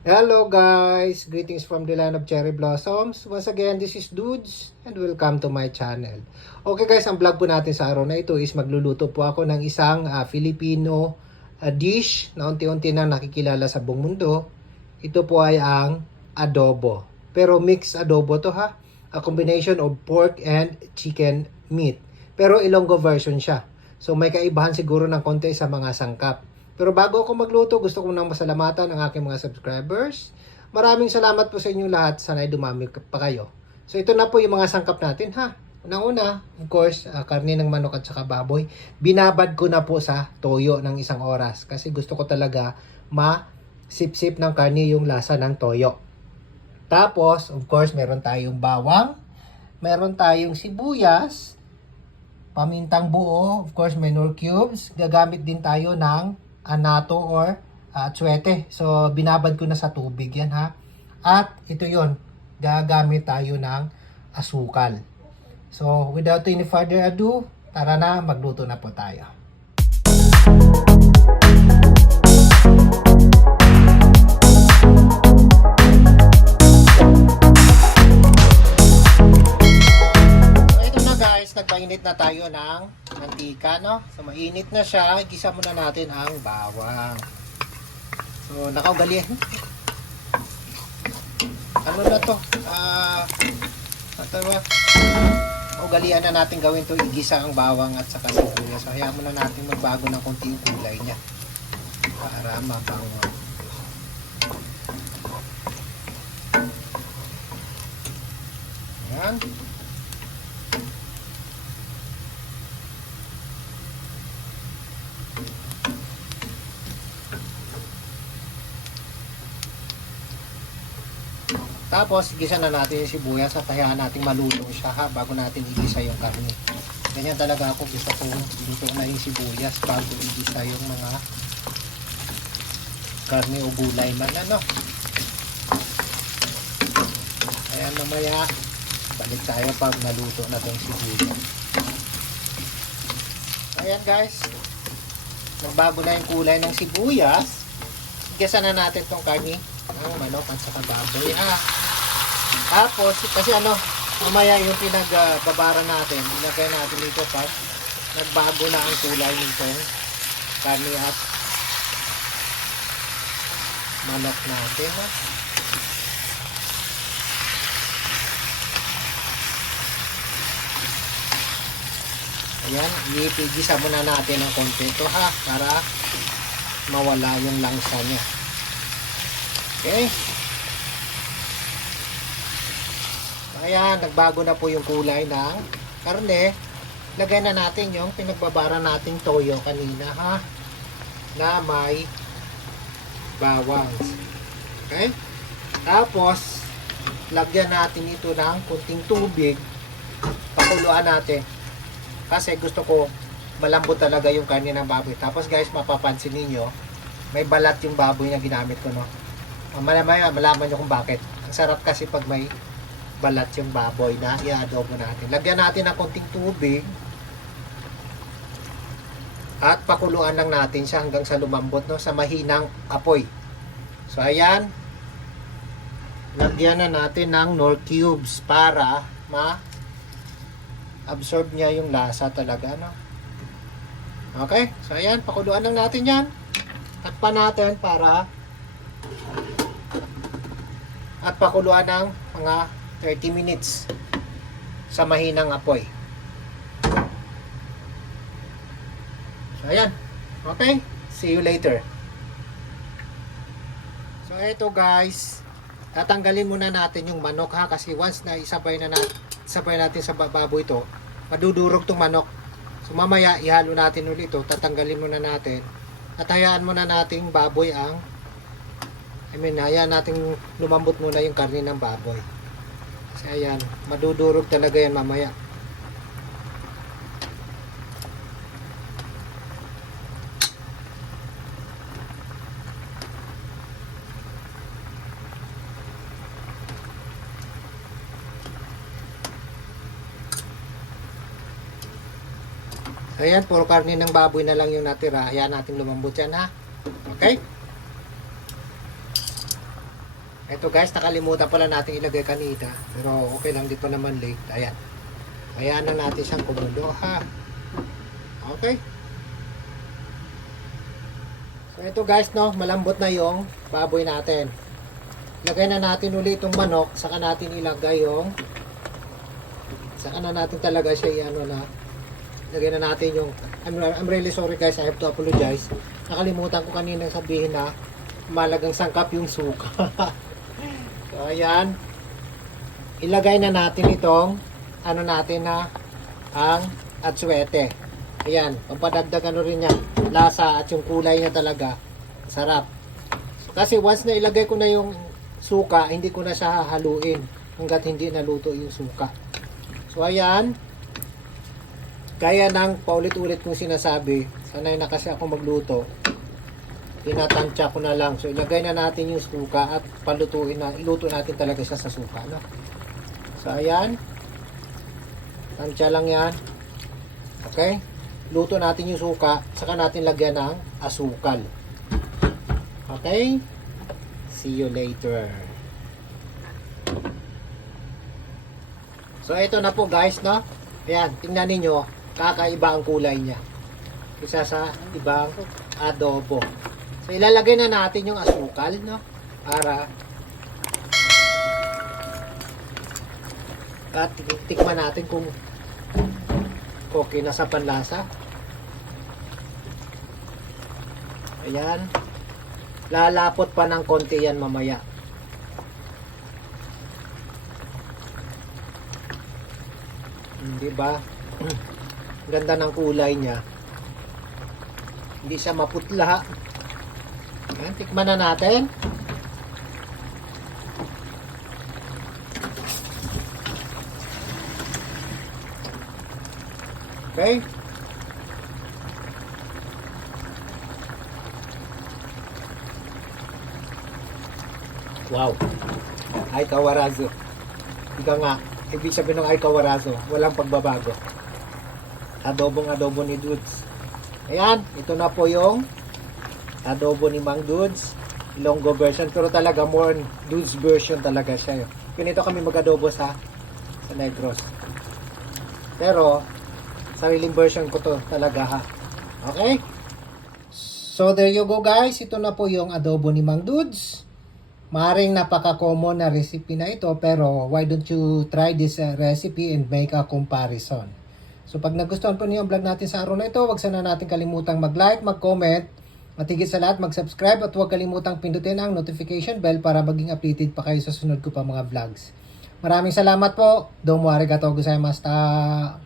Hello guys! Greetings from the land of cherry blossoms. Once again, this is Dudes and welcome to my channel. Okay guys, ang vlog po natin sa araw na ito is magluluto po ako ng isang Filipino dish na unti-unti nang nakikilala sa buong mundo. Ito po ay ang adobo. Pero mixed adobo to ha. A combination of pork and chicken meat. Pero Ilonggo version siya. So may kaibahan siguro ng konti sa mga sangkap. Pero bago ako magluto, gusto ko nang masalamatan ang aking mga subscribers. Maraming salamat po sa inyong lahat. Sana'y dumami pa kayo. So ito na po yung mga sangkap natin ha. Unang-una, of course, karne ng manok at saka baboy. Binabad ko na po sa toyo ng 1 oras. Kasi gusto ko talaga ma-sip-sip ng karne yung lasa ng toyo. Tapos, of course, meron tayong bawang. Meron tayong sibuyas. Pamintang buo. Of course, minor cubes. Gagamit din tayo ng anato or tsuete. So, binabad ko na sa tubig yan ha. At ito yon, gagamit tayo ng asukal. So, without any further ado, tara na, magluto na po tayo. Nagpainit na tayo ng mantika, no? So, mainit na siya. Igisa muna natin ang bawang. So, nakaugalian. Ano na to? Ugalian na natin gawin to. Igisa ang bawang at saka sibuyas. So, hayaan muna natin magbago ng konti yung kulay niya. Para mabango. Ayan. Tapos, igisa na natin yung sibuyas at hayaan natin maluto siya ha, bago natin igisa yung karne. Ganyan talaga ako, gusto ko luto na yung sibuyas bago igisa yung mga karne o gulay man ano. Ayan, mamaya balik tayo pag naluto na itong sibuyas. Ayan guys, nagbago na yung kulay ng sibuyas. Igisa na natin itong karne ng manok at saka baboy Tapos, kasi mamaya yung pinagbabara natin, ilagay natin dito pag nagbago na ang kulay nitong karne at manok natin. Ha? Ayan, ipigisa muna natin ang konti ito ha, para mawala yung langsa niya. Okay. Ayan, nagbago na po yung kulay ng karne. Lagay na natin yung pinagbabara nating toyo kanina ha, na may bawang. Okay? Tapos, lagyan natin ito ng kunting tubig. Pakuluan natin. Kasi gusto ko malambot talaga yung karne ng baboy. Tapos guys, mapapansin niyo may balat yung baboy na ginamit ko, no? Malaman nyo kung bakit. Ang sarap kasi pag may balat yung baboy na i-adobo natin. Lagyan natin ng konting tubig at pakuluan lang natin siya hanggang sa lumambot, no, sa mahinang apoy. So ayan, lagyan na natin ng Knorr cubes para ma-absorb niya yung lasa talaga, no. Okay, so ayan, pakuluan lang natin yan. Takpan natin para at pakuluan ng mga 30 minutes sa mahinang apoy. So, ayan. Okay. See you later. So, ito guys. Tatanggalin muna natin yung manok ha. Kasi once na isabay natin sa baboy ito, madudurog tong manok. So, mamaya ihalo natin ulit ito. Tatanggalin muna natin. At hayaan muna nating baboy hayaan nating lumambot muna yung karne ng baboy. Kasi ayan, madudurog talaga yan mamaya. Ayan, puro karne ng baboy na lang yung natira. Hayaan natin lumambot yan ha. Okay? Ito guys, nakalimutan pala natin ilagay kanina. Pero okay lang, di pa naman late. Ayan. Ayan na natin siyang kumulo ha. Okay. So ito guys, no, malambot na yung baboy natin. Lagay na natin ulit itong manok. Saka natin ilagay yung saka na natin talaga siya ano na. Lagay na natin yung I'm really sorry guys, I have to apologize. Nakalimutan ko kanina sabihin na malagang sangkap yung suka. So ayan, ilagay na natin itong ano natin na ang atsuete. Ayan, pampadagdag ano rin yan, lasa at yung kulay niya talaga sarap. So, kasi once na ilagay ko na yung suka, hindi ko na siya haluin hanggat hindi naluto yung suka. So ayan, gaya ng paulit-ulit kong sinasabi, sanay na kasi ako magluto, tinatansya ko na lang. So ilagay na natin yung suka at palutuin na, iluto natin talaga siya sa suka, no? So ayan, tansya lang yan. Okay, luto natin yung suka, saka natin lagyan ng asukal. Okay, see you later. So ito na po guys, no? Ayan, tingnan ninyo, kakaiba ang kulay niya isa sa ibang adobo. So ilalagay na natin yung asukal, no? Para at tikman natin kung okay na sa panlasa. Ayan. Lalapot pa ng konti yan mamaya. Di ba? Ganda ng kulay niya. Hindi siya maputla. Ayan, tikman na natin. Okay. Wow. Ay kawarazo. Ika nga. Ibig sabihin ng ay kawarazo. Walang pagbabago. Adobo ni Dudes. Ayan. Ito na po yung adobo ni Mang Dudes. Ilonggo version. Pero talaga more Dudes version talaga siya. Ganito kami mag-adobo sa Negros. Pero sariling version ko to talaga ha. Okay? So there you go guys. Ito na po yung adobo ni Mang Dudes. Maring napaka-common na recipe na ito, pero why don't you try this recipe and make a comparison. So pag nagustuhan po niyo ang vlog natin sa araw na ito, huwag sana natin kalimutang mag-like, mag-comment, at higit sa lahat mag-subscribe, at huwag kalimutang pindutin ang notification bell para maging updated pa kayo sa sunod ko pa mga vlogs. Maraming salamat po. Domo arigatou gozaimashita.